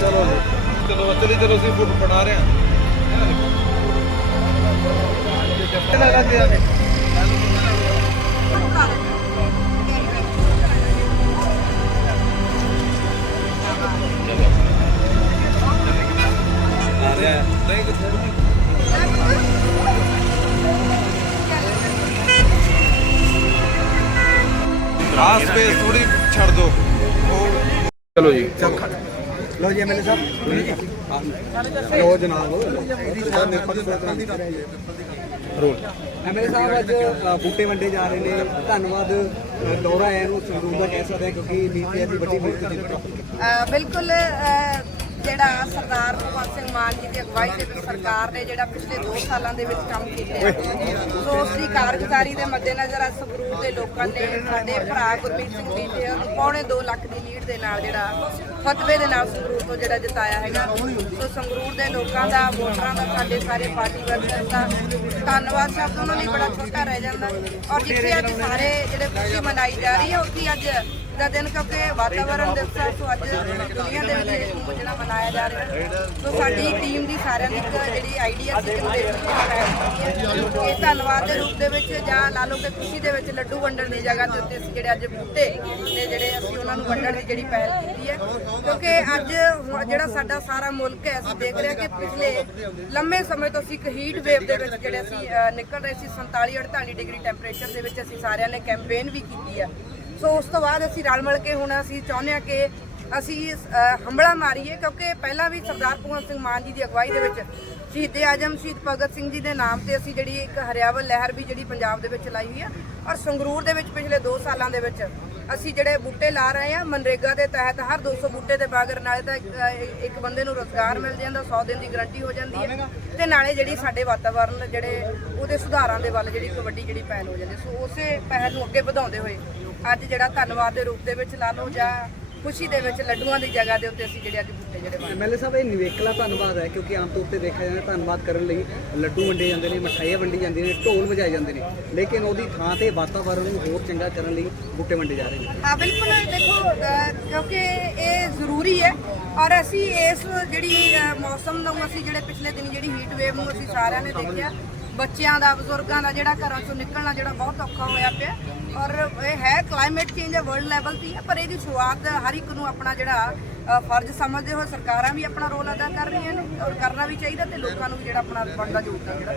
ਚਲੋ ਜੀ। ਚਲੋ ਚਲੀ ਚਲੋ ਅਸੀਂ ਫੋਟੋ ਬਣਾ ਰਹੇ ਹਾਂ। ਕਿੰਨਾ ਕਰਦੇ ਆ ਆ ਰਿਹਾ ਹੈ। ਨਹੀਂ ਕਿੱਥੇ ਆ ਸਪੇਸ ਥੋੜੀ ਛੱਡ ਦੋ ਚਲੋ ਜੀ। ਲੋ ਜੀ ਐਮਐਲਏ ਸਾਹਿਬ। ਲੋ ਜਨਾਬ। ਰੋਲ। ਐਮਐਲਏ ਸਾਹਿਬ ਅੱਜ ਅ, ਬੂਟੇ ਵੰਡੇ ਜਾ ਰਹੇ ਨੇ। ਧੰਨਵਾਦ ਅ, ਦੌਰਾ ਹੈ ਨੂੰ ਸੰਗਰੂਰ ਦਾ ਕਹਿ ਸਕਦੇ ਹਾਂ ਕਿਉਂਕਿ ਨੀਤੀ ਦੀ ਵੱਡੀ ਮੁਕਤ ਜਿੱਤ ਅਹ ਬਿਲਕੁਲ ਜਿਹੜਾ ਸਰਦਾਰ ਭਗਵੰਤ ਸਿੰਘ ਮਾਨ ਜੀ ਦੀ ਅਗਵਾਈ ਦੇ ਵਿੱਚ ਸਰਕਾਰ ਨੇ ਜਿਹੜਾ ਪਿਛਲੇ 2 ਸਾਲਾਂ ਦੇ ਵਿੱਚ ਕੰਮ ਕੀਤਾ ਹੈ ਦੀ ਕਾਰਗੁਜ਼ਾਰੀ ਦੇ ਮੱਦੇਨਜ਼ਰ ਅੱਜ ਸੰਗਰੂਰ ਦੇ ਲੋਕਾਂ ਨੇ ਸਾਡੇ ਭਰਾ ਗੁਰਮੀਤ ਸਿੰਘ ਬੀਤੇ ਨੂੰ ਪੌਣੇ 2 ਲੱਖ ਦੀ ਲੀਡ ਦੇ ਨਾਲ ਜਿਹੜਾ ਫਤਵੇ ਦੇ ਨਾਲ ਸੰਗਰੂਰ ਤੋਂ ਜਿਹੜਾ ਜਿਤਾਇਆ ਹੈਗਾ। ਸੋ ਸੰਗਰੂਰ ਦੇ ਲੋਕਾਂ ਦਾ, ਵੋਟਰਾਂ ਦਾ, ਸਾਡੇ ਸਾਰੇ ਪਾਰਟੀ ਵਰਕਰ ਦਾ ਧੰਨਵਾਦ ਸ਼ਬਦ ਉਹਨਾਂ ਲਈ ਬੜਾ ਛੋਟਾ ਰਹਿ ਜਾਂਦਾ। ਔਰ ਜਿੱਥੇ ਅੱਜ ਸਾਰੇ ਜਿਹੜੇ ਖੁਸ਼ੀ ਮਨਾਈ ਜਾ ਰਹੀ ਹੈ, ਉੱਥੇ ਅੱਜ ਦਾ ਦਿਨ ਕਿਉਂਕਿ ਵਾਤਾਵਰਣ ਦਿਵਸ ਹੈ ਸੋ ਅੱਜ ਦੁਨੀਆ ਦੇ ਵਿੱਚ ਇਹ ਜਿਹੜਾ ਮਨਾਇਆ ਜਾ ਰਿਹਾ ਹੈ। ਸੋ ਸਾਡੀ ਟੀਮ ਦੀ ਸਾਰਿਆਂ ਦੀ ਇੱਕ ਜਿਹੜੀ ਆਈਡੀਆ ਸੀ ਕਿ ਦੇਸ਼ ਹੈ। ਇਹ ਧੰਨਵਾਦ ਦੇ ਰੂਪ ਦੇ ਵਿੱਚ ਜਾਂ ਲਾ ਲਓ ਕਿ ਖੁਸ਼ੀ ਦੇ ਵਿੱਚ ਲੱਡੂ ਵੰਡਣ ਦੀ ਜਗ੍ਹਾ ਦੇ ਉੱਤੇ ਅਸੀਂ ਜਿਹੜੇ ਅੱਜ ਬੂਟੇ ਤੇ ਜਿਹੜੇ ਅਸੀਂ ਉਹਨਾਂ ਨੂੰ ਵੰਡਣ ਦੀ ਜਿਹੜੀ ਪਹਿਲ ਕੀਤੀ ਹੈ। ਕਿਉਂਕਿ ਅੱਜ ਹੁਣ ਜਿਹੜਾ ਸਾਡਾ ਸਾਰਾ ਮੁਲਕ ਹੈ ਅਸੀਂ ਦੇਖ ਰਹੇ ਹਾਂ ਕਿ ਪਿਛਲੇ ਲੰਮੇ ਸਮੇਂ ਤੋਂ ਅਸੀਂ ਇੱਕ ਹੀਟ ਵੇਵ ਦੇ ਵਿੱਚ ਜਿਹੜੇ ਅਸੀਂ ਅਹ, ਨਿਕਲ ਰਹੇ ਸੀ 47 48 ਡਿਗਰੀ ਟੈਂਪਰੇਚਰ ਦੇ ਵਿੱਚ ਅਸੀਂ ਸਾਰਿਆਂ ਨੇ ਕੈਂਪੇਨ ਵੀ ਕੀਤੀ ਹੈ। ਸੋ ਉਸ ਤੋਂ ਬਾਅਦ ਅਸੀਂ ਰਲ ਮਿਲ ਕੇ ਹੁਣ ਅਸੀਂ ਚਾਹੁੰਦੇ ਹਾਂ ਕਿ ਅਸੀਂ ਅਹ, ਹੰਬਲਾ ਮਾਰੀਏ ਕਿਉਂਕਿ ਪਹਿਲਾਂ ਵੀ ਸਰਦਾਰ ਭਗਵੰਤ ਸਿੰਘ ਮਾਨ ਜੀ ਦੀ ਅਗਵਾਈ ਦੇ ਵਿੱਚ ਸ਼ਹੀਦ ਆਜਮ ਸ਼ਹੀਦ ਭਗਤ ਸਿੰਘ ਜੀ ਦੇ ਨਾਮ ਤੇ ਅਸੀਂ ਜਿਹੜੀ ਇੱਕ ਹਰਿਆਵਲ ਲਹਿਰ ਵੀ ਜਿਹੜੀ ਪੰਜਾਬ ਦੇ ਵਿੱਚ ਲਾਈ ਹੋਈ ਆ ਔਰ ਸੰਗਰੂਰ ਦੇ ਵਿੱਚ ਪਿਛਲੇ 2 ਸਾਲਾਂ ਦੇ ਵਿੱਚ ਅਸੀਂ ਜਿਹੜੇ ਬੂਟੇ ਲਾ ਰਹੇ ਆ ਮਨਰੇਗਾ ਦੇ ਤਹਿਤ ਹਰ 200 ਬੂਟੇ ਦੇ ਬਾਗਰ ਨਾਲੇ ਤਾਂ ਇੱਕ- ਬੰਦੇ ਨੂੰ ਰੋਜ਼ਗਾਰ ਮਿਲ ਜਾਂਦਾ 100 ਦਿਨ ਦੀ ਗਰੰਟੀ ਹੋ ਜਾਂਦੀ ਹੈ। ਤੇ ਨਾਲੇ ਜਿਹੜੀ ਸਾਡੇ ਵਾਤਾਵਰਨ ਜਿਹੜੇ ਉਹਦੇ ਸੁਧਾਰਾਂ ਦੇ ਵੱਲ ਜਿਹੜੀ ਇੱਕ ਵੱਡੀ ਜਿਹੜੀ ਪਹਿਲ ਹੋ ਜਾਂਦੀ ਸੋ ਉਸੇ ਪਹਿਲ ਨੂੰ ਅੱਗੇ ਵਧਾਉਂਦੇ ਹੋਏ ਅੱਜ ਜਿਹੜਾ ਧੰਨਵਾਦ ਦੇ ਰੂਪ ਦੇ ਵਿੱਚ ਲਾ ਲਓ ਜਾਂ ਖੁਸ਼ੀ ਦੇ ਵਿੱਚ ਲੱਡੂਆਂ ਦੀ ਜਗ੍ਹਾ ਦੇ ਉੱਤੇ ਅਸੀਂ ਜਿਹੜੇ ਅੱਜ ਬੂਟੇ ਜਿਹੜੇ ਵੰਡੇ ਐਮਐਲਏ ਸਾਹਿਬ ਇਹ ਨਿਵੇਕਲਾ ਧੰਨਵਾਦ ਹੈ ਕਿਉਂਕਿ ਆਮ ਤੌਰ ਤੇ ਦੇਖਿਆ ਜਾਂਦਾ ਧੰਨਵਾਦ ਕਰਨ ਲਈ ਲੱਡੂ ਵੰਡੇ ਜਾਂਦੇ ਨੇ ਮਠਾਈਆਂ ਵੰਡੀ ਜਾਂਦੀਆਂ ਨੇ ਢੋਲ ਵਜਾਏ ਜਾਂਦੇ ਨੇ। ਲੇਕਿਨ ਉਹਦੀ ਥਾਂ ਤੇ ਵਾਤਾਵਰਣ ਨੂੰ ਹੋਰ ਚੰਗਾ ਕਰਨ ਲਈ ਬੂਟੇ ਵੰਡੇ ਜਾ ਰਹੇ ਨੇ। ਹਾਂ ਬਿਲਕੁਲ ਦੇਖੋ ਕਿਉਂਕਿ ਇਹ ਜ਼ਰੂਰੀ ਹੈ ਔਰ ਅਸੀਂ ਇਸ ਜਿਹੜੀ ਮੌਸਮ ਨੂੰ ਅਸੀਂ ਜਿਹੜੇ ਪਿਛਲੇ ਦਿਨ ਜਿਹੜੀ ਹੀਟ ਵੇਵ ਨੂੰ ਅਸੀਂ ਸਾਰਿਆਂ ਨੇ ਦੇਖਿਆ ਬੱਚਿਆਂ ਦਾ, ਬਜ਼ੁਰਗਾਂ ਦਾ ਜਿਹੜਾ ਘਰਾਂ ਚੋਂ ਨਿਕਲਣਾ ਜਿਹੜਾ ਬਹੁਤ ਔਖਾ ਹੋਇਆ ਪਿਆ। ਔਰ ਇਹ ਹੈ ਕਲਾਈਮੇਟ ਚੇਂਜ ਹੈ ਵਰਲਡ ਲੈਵਲ ਤੇ ਹੀ ਪਰ ਇਹਦੀ ਸ਼ੁਰੂਆਤ ਹਰ ਇੱਕ ਨੂੰ ਆਪਣਾ ਜਿਹੜਾ ਫਰਜ਼ ਸਮਝਦੇ ਹੋਏ ਸਰਕਾਰਾਂ ਵੀ ਆਪਣਾ ਰੋਲ ਅਦਾ ਕਰ ਰਹੀਆਂ ਨੇ ਔਰ ਕਰਨਾ ਵੀ ਚਾਹੀਦਾ ਤੇ ਲੋਕਾਂ ਨੂੰ ਵੀ ਜਿਹੜਾ ਆਪਣਾ ਬਣਦਾ ਯੋਗਦਾਨ ਜਿਹੜਾ